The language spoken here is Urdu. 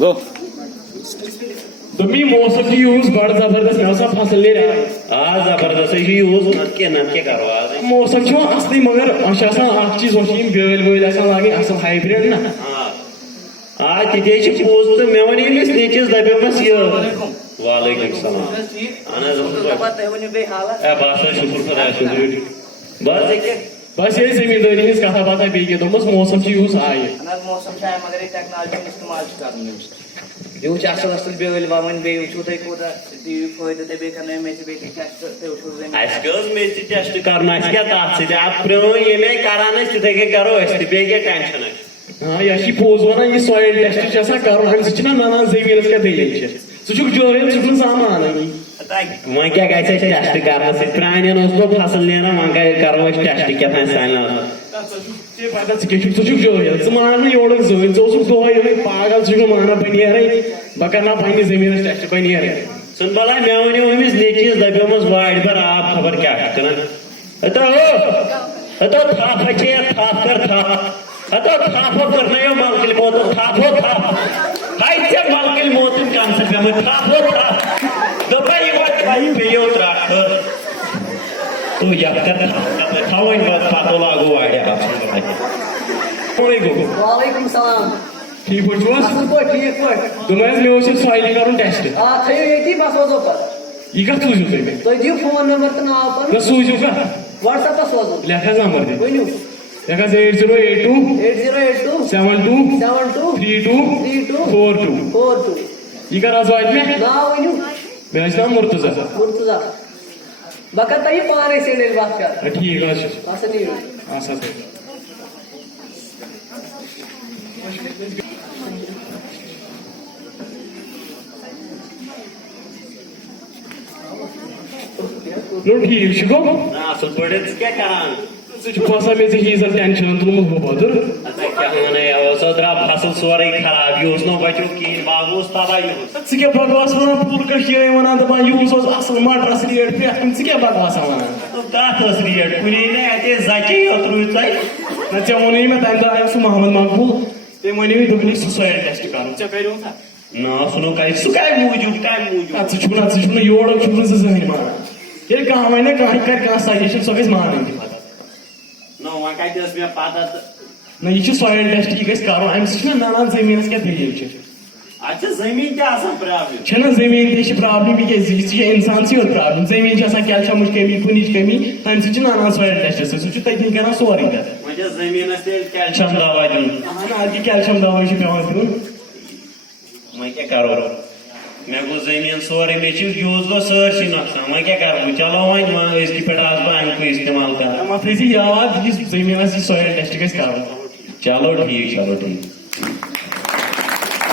گو دوٚپمے یہِ موسم چھُ یِہُس بڑٕ زبردست مےٚ باسان فصل نیرِ زبردست یوٗز نتہٕ کیٛاہ کرو آز موسم چھُ اصلٕے مگر وۄنۍ چھُ آسان اکھ چیٖز وۄنۍ چھِ یِم بیٲلۍ وٲلۍ آسان لاگٕنۍ اصل ہایبرڈ نا آ تِتے چھِ پوٚز تہٕ مےٚ وَنے أمِس نیٚچوِس دپیومس یہِ وعلیکم السلام اہن حظ بس حظ شُکر خۄدایس کُن بس ییٚکیٛاہ بس یہِ زٔمیٖندٲری ہٕنٛز کتھا باتھا بیٚیہِ کیٚنٛہہ دوٚپمس موسم چھُ یِہُس آیہِ یہِ چھُ اصل اصل بیٲلۍ وَوٕنۍ بیٚیہِ وٕچھِو تُہۍ کوٗتاہ دِیِو فٲیدٕ تُہۍ بیٚیہِ کرنٲیِو مےٚ تہِ بیٚیہِ ٹٮ۪سٹ تُہۍ وٕچھِو زٔمیٖن اَسہِ کٔژ مےٚ تہِ ٹٮ۪سٹ کرُن اَسہِ کیٛاہ تتھ سۭتۍ اتھ پرٛٲنۍ ییٚمہِ آیہِ کران ٲسۍ تِتھٕے کٔنۍ کرو أسۍ تہِ بیٚیہِ کیٛاہ ٹٮ۪نشن اَسہِ یہِ چھِ پوٚز ونان یہِ سویل ٹٮ۪سٹ چھُ آسان کرُن امہِ سۭتۍ چھُنہ ننان زٔمیٖنس کیٛاہ دٔلیٖل چھِ ژٕ چھُکھ جٲہِل ژٕ چھُکھ نہٕ زانٛہہ مانٲنی وۄنۍ کیٛاہ گژھِ اَسہِ ٹٮ۪سٹ کرنہٕ سۭتۍ پرٛانٮ۪ن اوس نہٕ فصل نیران وۄنۍ کرو أسۍ ٹٮ۪سٹ کیٛاہ تانۍ سانٮ۪ن ژٕ کیٛاہ چھُکھ ژٕ چھُکھ جٲہِل ژٕ مانکھ نہٕ یورُک زٕہٕنۍ ژٕ اوسُکھ دۄہے یِہوے پاگل ژٕ چھُکھ نہٕ مانان بہٕ نیرے بہٕ کرناو پننِس زٔمیٖنس ٹٮ۪سٹ بہٕ نیرے ژٕ بلاے مےٚ ؤنِو أمِس نیٚچوِس دپیومس وارِ بھر آب خبر کیٛاہ چھُ کٕنان تھپھ چھے تھپھ کر تھپھ تھپھو کرنٲیو ملکٕلۍ موتن تھپھو تھپھ ہاے ژےٚ ملکٕلۍ موتن کم چھِ پیمٕتۍ تھپھو تھپھ دوٚپے یہِ وۄنۍ بیٚیو ترٛٹھٕ تو یتھ کر تھاوٕنۍ پتہٕ لاگو واریاہ وعلیکم السلام ٹھیٖک پٲٹھۍ چھِو حظ اصل پٲٹھۍ ٹھیٖک پٲٹھۍ دوٚپمے حظ مےٚ اوس یہِ سویلہِ کرُن ٹٮ۪سٹ تھٲیِو ییٚتی بس سوزو پتہٕ یہِ کتھ سوٗزِو تُہۍ مےٚ تُہۍ دِیِو فون نمبر تہٕ ناو نہ پنُن سوٗزِو کتھ وٹس ایپس سوزو لیکھ حظ نمبر دِ ؤنِو لیکھ حظ 8082 8082 72 72 32 32 42 42 یہِ کر حظ واتہِ مےٚ ناو ؤنِو مےٚ حظ چھُ ناو مُرتضا مرتضیٰ بہٕ کرٕ تۄہہِ یہِ پانے سینڈ ییٚلہِ وتھ کرٕ ٹھیٖک حظ چھُ اچھا نِیِو آسا نو ٹھیٖک چھُ گوٚو اصل پٲٹھۍ ژٕ کیٛاہ کران ژٕ چھُکھ باسان مےٚ ژےٚ ییٖژاہ ٹٮ۪نشن تُلمُت ہُہ بۄدُر کیٛاہ وَنَے اوسو درٛاو فصل سورُے خراب یہِ اوس نہٕ بچو کِہیٖنۍ باغ اوس تباہ یِہُس ژٕ کیٛاہ بکواس ونان پوٗرٕ کٔشیٖرے ونان دپان یِہُس اوس اصل مٹرس ریٹ پرٛٮ۪تھ کُنہِ ژٕ کیٛاہ بکواسا ونان کتھ ٲس ریٹ کُنے نہٕ اتے زچے یوت روٗد تۄہہِ نہ ژےٚ ووٚنُے مےٚ تمہِ دۄہ آیو سُہ محمد مقبوٗل تٔمۍ ونیو دوٚپُن سُہ سویل ٹٮ۪سٹ کرُن ژےٚ کریو نا سُہ نہٕ کرِ سُہ کمہِ موٗجوٗب کمہِ موٗجوٗب ژٕ چھُکھ نہٕ یورُک چھُکھ نہٕ ژٕ زٕہٕنۍ مانان ییٚلہِ کانٛہہ وَنہِ نہ کانٛہہ کرِ کانٛہہ سجیشن سۄ گژھِ مانٕنۍ تہِ پتہٕ نہ وۄنۍ کتہِ ٲس مےٚ پتہ تہٕ نہ یہِ چھُ سویل ٹٮ۪سٹ یہِ گژھِ کرُن امہِ سۭتۍ چھُنہ ننان زٔمیٖنس کیٛاہ دٔلیٖل چھِ اتھ چھِ زٔمیٖن تہِ آسان پرٛابلِم چھنہ زٔمیٖن تہِ چھِ پرٛابلِم یہِ کیٛازِ یہِ چھِ انسانسٕے یوت پرٛابلِم زٔمیٖن چھِ آسان کیلشمٕچ کمی کُنِچ کمی تمہِ سۭتۍ چھِ ننان سویل ٹٮ۪سٹ سۭتۍ سُہ چھُ تٔتی کران سورُے کتھ وۄنۍ چھِ زٔمیٖنس تیٚلہِ کیلشم دوا دیُن اَدٕ کیلشم دوا چھُ پیٚوان دیُن وۄنۍ کیٛاہ کرو مےٚ گوٚو زٔمیٖن سورُے مےٚ چھِ یوٗز گوٚو سٲرسٕے نۄقصان وۄنۍ کیٛاہ کرٕ بہٕ چلو وۄنۍ أزکہِ پٮ۪ٹھ آسہٕ بہٕ اَمکُے استعمال کران مہ تھٲیزِ یاد یہِ زٔمیٖنس یہِ سویل ٹٮ۪سٹ گژھِ کرُن چلو ٹھیٖک چلو ٹھیٖک